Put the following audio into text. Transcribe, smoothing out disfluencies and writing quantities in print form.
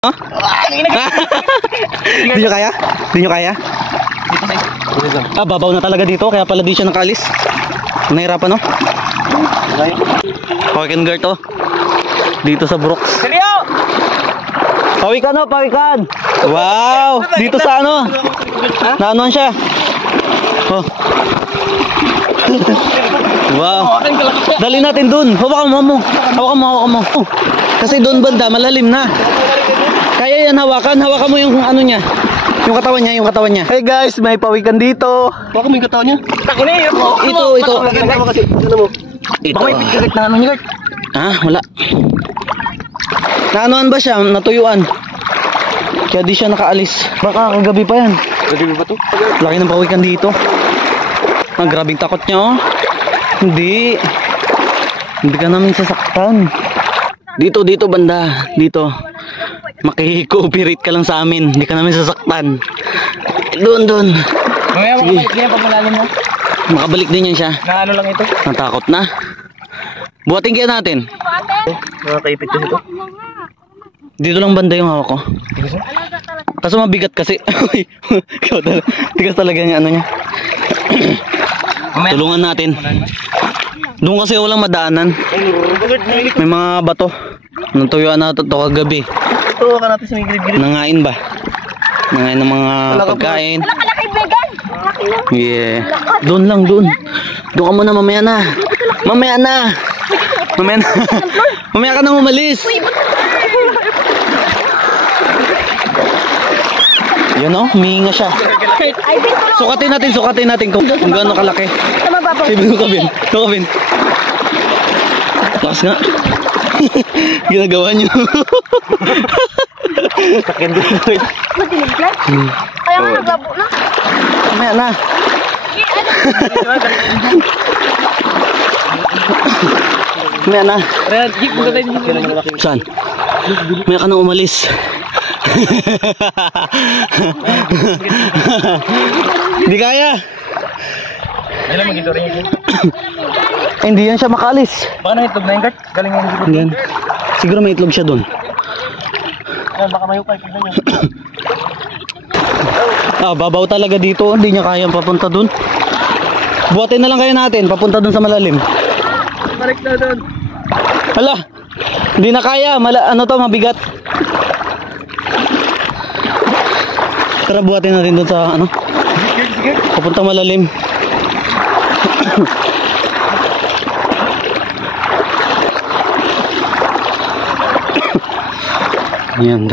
Huh? Hindi nyo kaya? Hindi nyo kaya? Ah, babaw na talaga dito, kaya pala di siya nakaalis. Nahirapan, no? Pawikan guard, oh. Dito sa Brooks. Pawikan, oh, pawikan. Wow! Dito sa ano? Naanuan siya. Oh. Wow. Dali natin dun. Hawakan mo. Hawakan mo. Oh. Kasi doon banda, malalim na. Kaya yan, hawakan mo yung ano niya. Yung katawan niya. Hey guys, may pawikan dito. Baka may katawan niya. Tako na yun. Ito. Baka may pigkagat na ano niya. Ah, wala. Naanuan ba siya? Natuyuan. Kaya di siya nakaalis. Baka kagabi pa yan. Kagabi ba to? Laki ng pawikan dito. Ah, grabing takot niya, oh. Hindi ka namin sasaktan. Dito banda. Dito. Maki-cooperate ka lang sa amin. Hindi ka namin sasaktan. Doon. Mamaya makabalik niya pag malalim na. Makabalik din yan siya. Na ano lang ito? Natakot na. Buhatin kaya natin. Nakakaipit ko ito. Dito lang banda yung hawak ko. Kaso mabigat kasi. Tigas talaga niya, ano niya. Tulungan natin. Doon kasi walang madaanan. May mga bato. Natuyuan na ito kagabi. Ito ka natin sa may gilid-gilid. Nangain ba? Nangain ng mga pagkain. Yeah. Doon lang. Doon ka muna, mamaya na. Mamaya ka nang umalis. Yun, oh, humihinga siya. Sukatin natin kung gaano kalaki. Kabin. Lakas nga. Ginagawa nyo. Sakyan din ito. Matinig yan? Kaya nga naglabo na. Mamaya na. Mamaya na. Saan? Mamaya ka nang umalis. Hindi kaya. Yan ang magiging rin yun. Hindi yan siya makalis. Baka na itlog na yung guard. Galing yung gilid. Yan. Siguro may itlog siya doon. Baka mayukay. Tignan nyo. Ah, babaw talaga dito. Hindi niya kayang papunta doon. Buhatin na lang kayo natin. Papunta doon sa malalim. Balik na doon. Hala. Hindi na kaya. Ano to, mabigat. Tara, buhatin natin doon sa ano. Papunta malalim. Yan.